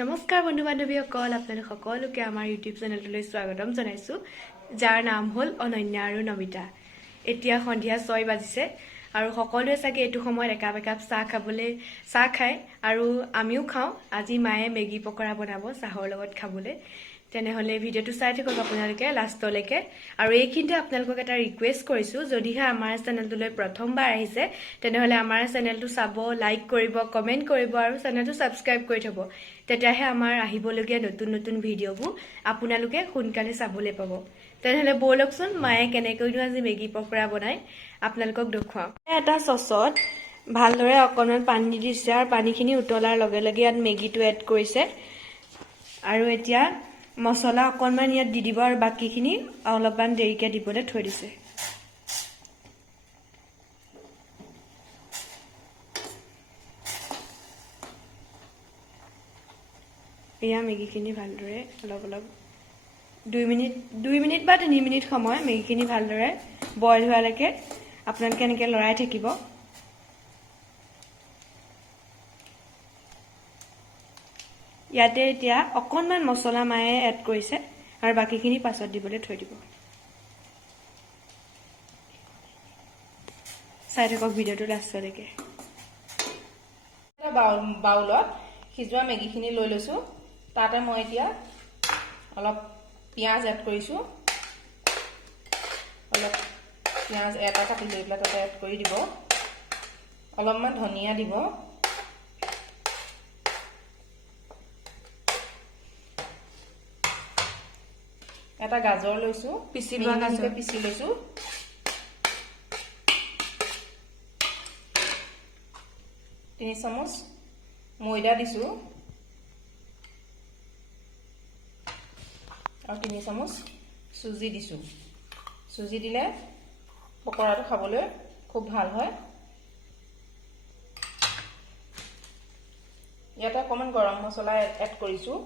নমস্কাৰ বন্ধু বান্ধৱীসকল, আপোনালোক সকলোকে আমাৰ ইউটিউব চেনেলটোলৈ স্বাগতম জনাইছোঁ, যাৰ নাম হ'ল অনন্যা আৰু নমিতা। এতিয়া সন্ধিয়া 6 বাজিছে আৰু সকলোৱে চাগে এইটো সময়ত একাপ চাহ খায় আৰু আমিও খাওঁ। আজি মায়ে মেগী পকৰা বনাব চাহৰ লগত খাবলৈ। তেনেহ'লে ভিডিঅ'টো চাই থাকক আপোনালোকে লাষ্টলৈকে। আৰু এইখিনিতে আপোনালোকক এটা ৰিকুৱেষ্ট কৰিছোঁ, যদিহে আমাৰ চেনেলটোলৈ প্ৰথমবাৰ আহিছে তেনেহ'লে আমাৰ চেনেলটো চাব, লাইক কৰিব, কমেণ্ট কৰিব আৰু চেনেলটো ছাবস্ক্ৰাইব কৰি থ'ব। তেতিয়াহে আমাৰ আহিবলগীয়া নতুন নতুন ভিডিঅ'বোৰ আপোনালোকে সোনকালে চাবলৈ পাব। তেনেহ'লে ব'লকচোন মায়ে কেনেকৈনো আজি মেগী পকৰা বনায় আপোনালোকক দেখুৱাওঁ। এটা চচত ভালদৰে অকণমান পানী দিছে আৰু পানীখিনি উতলাৰ লগে লগে ইয়াত মেগীটো এড কৰিছে। আৰু এতিয়া মছলা অকণমান ইয়াত দি দিব আৰু বাকীখিনি অলপমান দেৰিকৈ দিবলৈ থৈ দিছে। এয়া মেগীখিনি ভালদৰে অলপ 2 মিনিট বা 3 মিনিট সময় মেগীখিনি ভালদৰে বইল হোৱালৈকে আপোনালোকে এনেকৈ লৰাই থাকিব। ইয়াতে এতিয়া অকণমান মছলা মায়ে এড কৰিছে আৰু বাকীখিনি পাছত দিবলৈ থৈ দিব। চাই থাকক ভিডিঅ'টো লাষ্টলৈকে। বাউলত সিজোৱা মেগীখিনি লৈ লৈছোঁ। তাতে মই এতিয়া অলপ পিঁয়াজ এড কৰিছোঁ। অলপ পিঁয়াজ এটা কাটি লৈ পেলাই তাতে এড কৰি দিব। অলপমান ধনিয়া দিব। এটা গাজৰ লৈছোঁ, পিচি লৈছোঁ। তিনি চামুচ ময়দা দিছোঁ আৰু 3 চামুচ চুজি দিছোঁ। চুজি দিলে পকৰাটো খাবলৈ খুব ভাল হয়। ইয়াতে অকণমান গৰম মছলা এড কৰিছোঁ।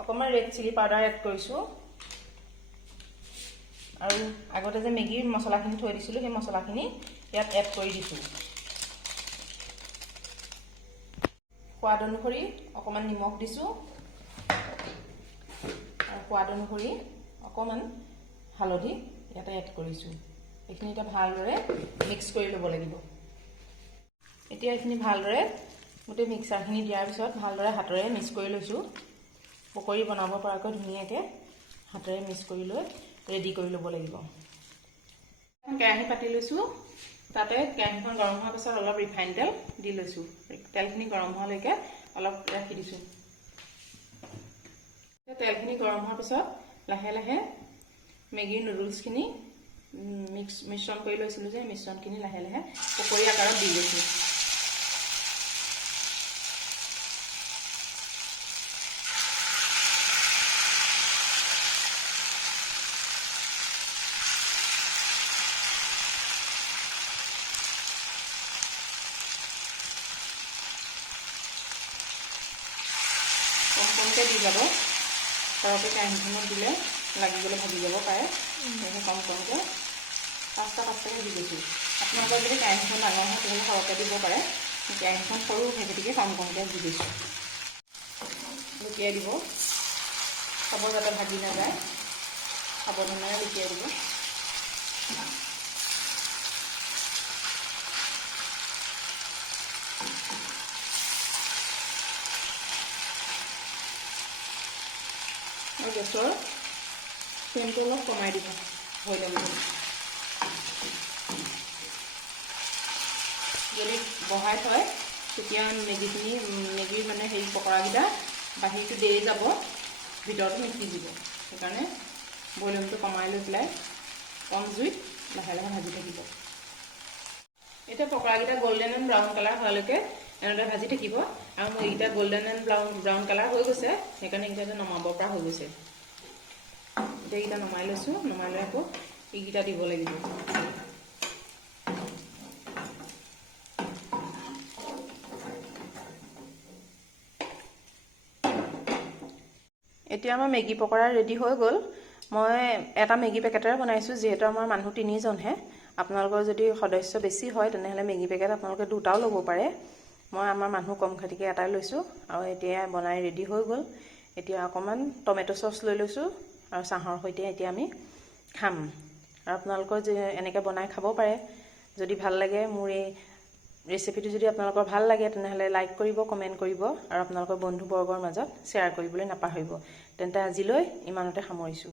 অকণমান ৰেড চিলি পাউডাৰ এড কৰিছোঁ আৰু আগতে যে মেগীৰ মছলাখিনি থৈ দিছিলোঁ সেই মছলাখিনি ইয়াত এড কৰি দিছোঁ। সোৱাদ অনুসৰি অকণমান নিমখ দিছোঁ আৰু সোৱাদ অনুসৰি অকণমান হালধি ইয়াতে এড কৰিছোঁ। এইখিনি এতিয়া ভালদৰে মিক্স কৰি ল'ব লাগিব। এতিয়া এইখিনি ভালদৰে গোটেই মিক্সাৰখিনি দিয়াৰ পিছত ভালদৰে হাতেৰে মিক্স কৰি লৈছোঁ। পকৰি বনাব পৰাকৈ ধুনীয়াকৈ হাতেৰে মিক্স কৰি লৈ ৰেডি কৰি ল'ব লাগিব। কেৰাহী পাতি লৈছোঁ। তাতে কেৰাহীখন গৰম হোৱাৰ পিছত অলপ ৰিফাইন তেল দি লৈছোঁ। তেলখিনি গৰম হোৱালৈকে অলপ ৰাখি দিছোঁ। তেলখিনি গৰম হোৱাৰ পিছত লাহে লাহে মেগীৰ নুডলছখিনি মিশ্ৰণ কৰি লৈছিলোঁ যে মিশ্ৰণখিনি লাহে লাহে পকৰি আকাৰত দি লৈছোঁ। কমকৈ দি যাব, সৰহকৈ কেৰাহীখনত দিলে লাগিবলৈ ভাজি যাব পাৰে। সেয়েহে কমকৈ 5টাকৈ দি দিছোঁ। আপোনালোকৰ যদি কেৰাহীখন ডাঙৰ হয় তেতিয়াহ'লে সৰহকৈ দিব পাৰে। কেৰাহীখন সৰু সেই গতিকে কমকৈ দি দিছোঁ। লুটিয়াই দিব, খাব যাতে ভাজি নাযায়, সাৱধানেৰে লুটিয়াই দিব। আৰু গেছৰ ফ্লেমটো অলপ কমাই দিব হৈ যাব। যদি বহাই থয় তেতিয়া মেগীৰ হেৰি পকৰাকেইটা বাহিৰটো দেৰি যাব, ভিতৰটো নিসিজিব। সেইকাৰণে ভলিউমটো কমাই লৈ পেলাই কম জুইত লাহে লাহে ভাজি থাকিব। এতিয়া পকৰাকেইটা গল্ডেন এণ্ড ব্ৰাউন কালাৰ হোৱালৈকে এনেদৰে ভাজি থাকিব। আৰু মোৰ এইকেইটা গল্ডেন এণ্ড ব্ৰাউন কালাৰ হৈ গৈছে, সেইকাৰণে এইকেইটা নমাব পৰা হৈ গৈছে। এতিয়া এইকেইটা নমাই লৈছোঁ। নমাই লৈ আকৌ এইকেইটা দিব লাগিব। এতিয়া আমাৰ মেগী পকৰা ৰেডি হৈ গ'ল। মই এটা মেগী পেকেটেৰে বনাইছোঁ, যিহেতু আমাৰ মানুহ 3জনহে। আপোনালোকৰ যদি সদস্য বেছি হয় তেনেহ'লে মেগী পেকেট আপোনালোকে 2টাও ল'ব পাৰে। মই আমাৰ মানুহ কম খাতিকে এটাই লৈছোঁ আৰু এতিয়া বনাই ৰেডি হৈ গ'ল। এতিয়া অকণমান টমেটো চচ লৈ লৈছোঁ আৰু চাহৰ সৈতে এতিয়া আমি খাম। আৰু আপোনালোকৰ যে এনেকৈ বনাই খাব পাৰে। যদি ভাল লাগে মোৰ এই ৰেচিপিটো যদি আপোনালোকৰ ভাল লাগে তেনেহ'লে লাইক কৰিব, কমেণ্ট কৰিব আৰু আপোনালোকৰ বন্ধুবৰ্গৰ মাজত শ্বেয়াৰ কৰিবলৈ নাপাহৰিব। তেন্তে আজিলৈ ইমানতে সামৰিছোঁ।